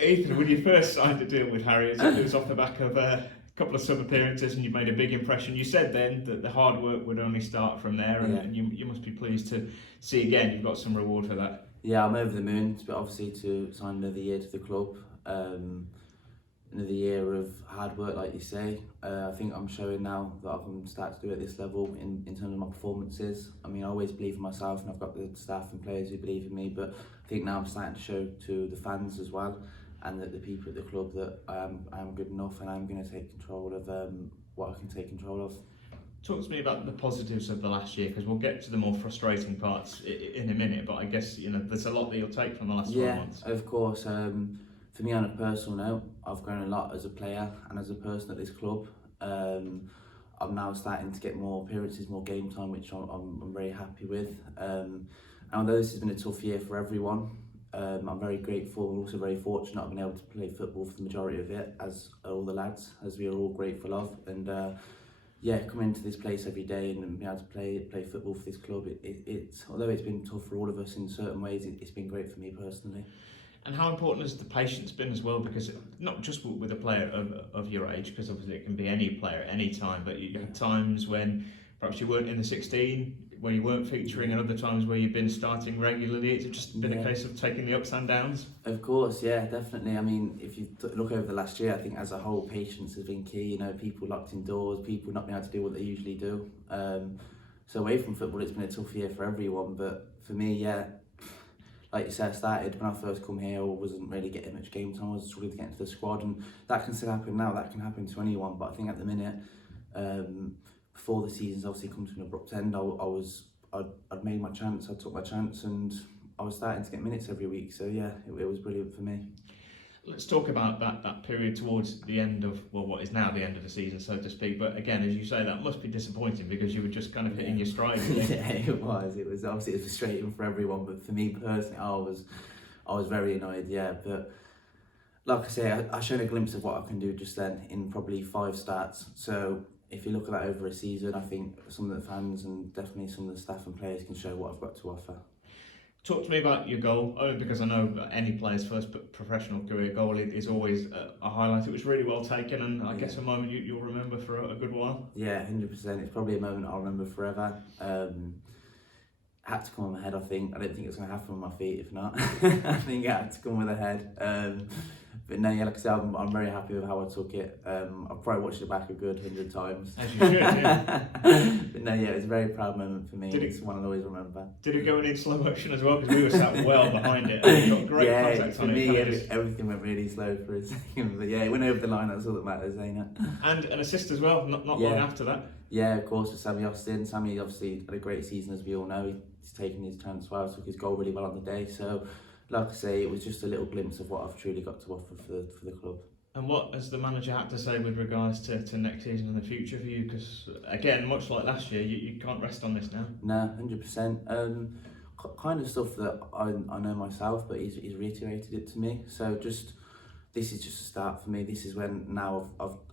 Ethan, when you first signed a deal with Harriers, it was off the back of a couple of sub appearances and you made a big impression. You said then that the hard work would only start from there, Yeah. and you must be pleased to see again you've got some reward for that. Yeah, I'm over the moon, but obviously to sign another year to the club. Another year of hard work, like you say. I think I'm showing now that I can start to do it at this level in terms of my performances. I mean, I always believe in myself and I've got the staff and players who believe in me, but I think now I'm starting to show to the fans as well and that the people at the club that I am good enough and I'm going to take control of what I can take control of. Talk to me about the positives of the last year, because we'll get to the more frustrating parts in a minute, but I guess there's a lot that you'll take from the last 12 months. Yeah, of course. For me, on a personal note, I've grown a lot as a player and as a person at this club. I'm now starting to get more appearances, more game time, which I'm very happy with. And although this has been a tough year for everyone, I'm very grateful and also very fortunate I've been able to play football for the majority of it, as all the lads, as we are all grateful of. And yeah, coming into this place every day and being able to play football for this club, although it's been tough for all of us in certain ways, it's been great for me personally. And how important has the patience been as well? Because not just with a player of your age, because obviously it can be any player at any time, but you had times when perhaps you weren't in the 16, where you weren't featuring, and other times where you've been starting regularly. It's just been a case of taking the ups and downs? Of course, yeah, definitely. I mean, if you look over the last year, I think as a whole, patience has been key. People locked indoors, people not being able to do what they usually do. So away from football, it's been a tough year for everyone, but for me, yeah, like you said, I started when I first come here, I wasn't really getting much game time. I was struggling to get into the squad, and that can still happen now. That can happen to anyone. But I think at the minute, before the season's obviously come to an abrupt end, I'd made my chance. I took my chance, and I was starting to get minutes every week. So yeah, it was brilliant for me. Let's talk about that period towards the end of, well, what is now the end of the season, so to speak. But again, as you say, that must be disappointing because you were just kind of hitting your stride. Yeah, it was. It was obviously frustrating for everyone, but for me personally, I was very annoyed. Yeah, but like I say, I showed a glimpse of what I can do just then in probably 5 starts. So if you look at that over a season, I think some of the fans and definitely some of the staff and players can show what I've got to offer. Talk to me about your goal, only because I know any player's first professional career goal is always a highlight. It was really well taken, and I guess a moment you'll remember for a good while. Yeah, 100%. It's probably a moment I'll remember forever. Had to come on my head, I think. I don't think it's going to happen on my feet, if not. I think it had to come with a head. But no, yeah, like I said, I'm very happy with how I took it. I've probably watched it back a good 100 times. As you should, yeah. But no, yeah, it was a very proud moment for me. It's one I'll always remember. Did it go in slow motion as well? Because we were sat well behind it. And you got great contact on it. For me, everything went really slow for a second. But yeah, it went over the line. That's all that matters, ain't it? And an assist as well, not long after that. Yeah, of course, with Sammy Austin. Sammy obviously had a great season, as we all know. He's taken his chance well, took his goal really well on the day. So, like I say, it was just a little glimpse of what I've truly got to offer for the club. And what has the manager had to say with regards to next season and the future for you? Because again, much like last year, you can't rest on this now. No, 100%. Kind of stuff that I know myself, but he's reiterated it to me. So this is just a start for me. This is when now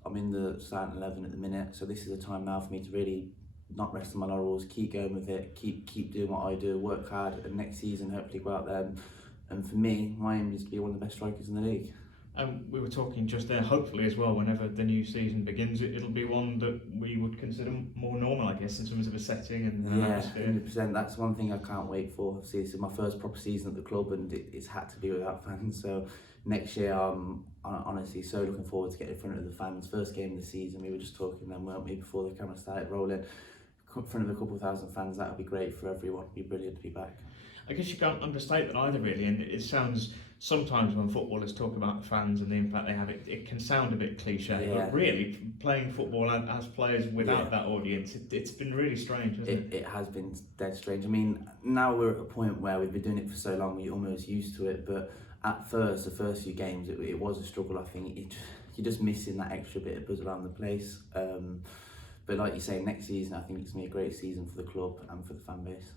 I'm in the starting 11 at the minute. So this is a time now for me to really not rest on my laurels, keep going with it, keep doing what I do, work hard, and next season hopefully go out there. And for me, my aim is to be one of the best strikers in the league. And we were talking just there, hopefully as well, whenever the new season begins, it'll be one that we would consider more normal, I guess, in terms of a setting and an atmosphere. 100%. That's one thing I can't wait for. See, this is my first proper season at the club, and it's had to be without fans. So next year, I'm honestly so looking forward to getting in front of the fans. First game of the season, we were just talking then, weren't we, before the camera started rolling. In front of a couple of thousand fans, that would be great for everyone. It'd be brilliant to be back. I guess you can't understate that either, really, and it sounds sometimes when footballers talk about fans and the impact they have, it can sound a bit cliche, but really playing football as players without that audience, it's been really strange, hasn't it? It has been dead strange. I mean, now we're at a point where we've been doing it for so long, we're almost used to it, but at first, the first few games, it was a struggle, I think. You're just missing that extra bit of buzz around the place. But like you say, next season, I think it's going to be a great season for the club and for the fan base.